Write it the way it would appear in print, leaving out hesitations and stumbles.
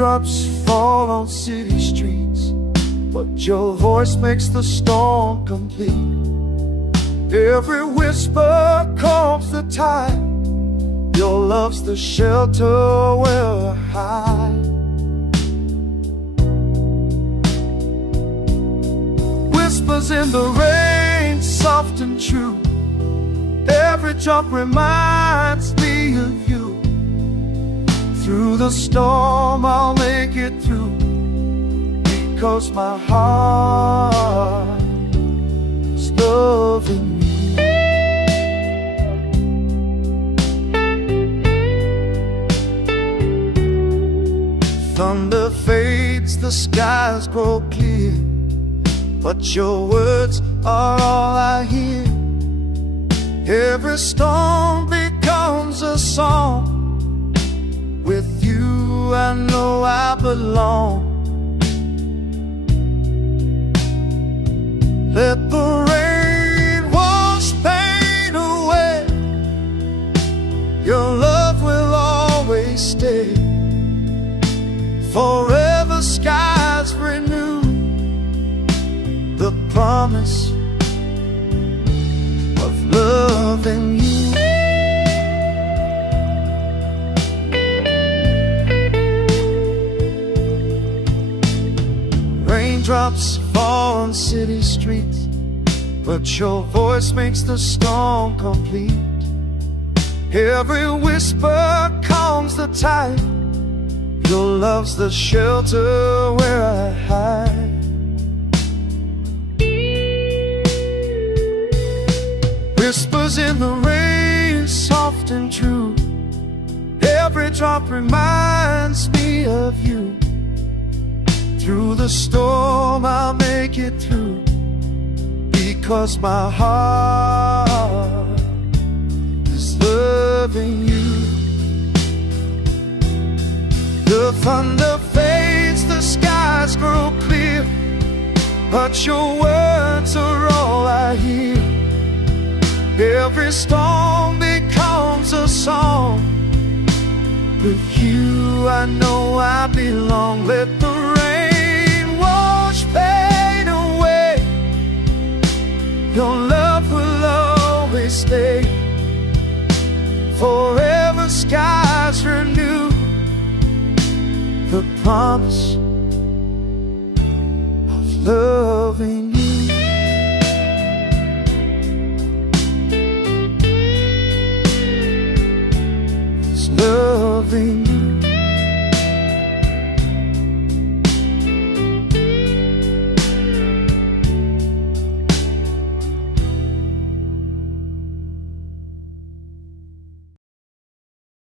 Raindrops fall on city streets, but your voice makes the storm complete. Every whisper calms the tide. Your love's the shelter where I hide. Whispers in the rain, soft and true. Every drop reminds me of you. Through the storm I'll make it through, because my heart is loving you. Thunder fades, the skies grow clear, but your words are all I hear. Every storm becomes a song. With you I know I belong. Let the rain wash pain away. Your love will always stay. Forever skies renew the promise of loving you. Raindrops fall on city streets, but your voice makes the storm complete. Every whisper calms the tide. Your love's the shelter where I hide. Whispers in the rain, soft and true. Every drop reminds me of you. Through the storm I'll make it through, because my heart is loving you. The thunder fades, the skies grow clear, but your words are all I hear. Every storm becomes a song. With you I know I belong. Let the rain wash pain away. Your love will always stay. Forever skies renew the promise of loving you. It's loving you.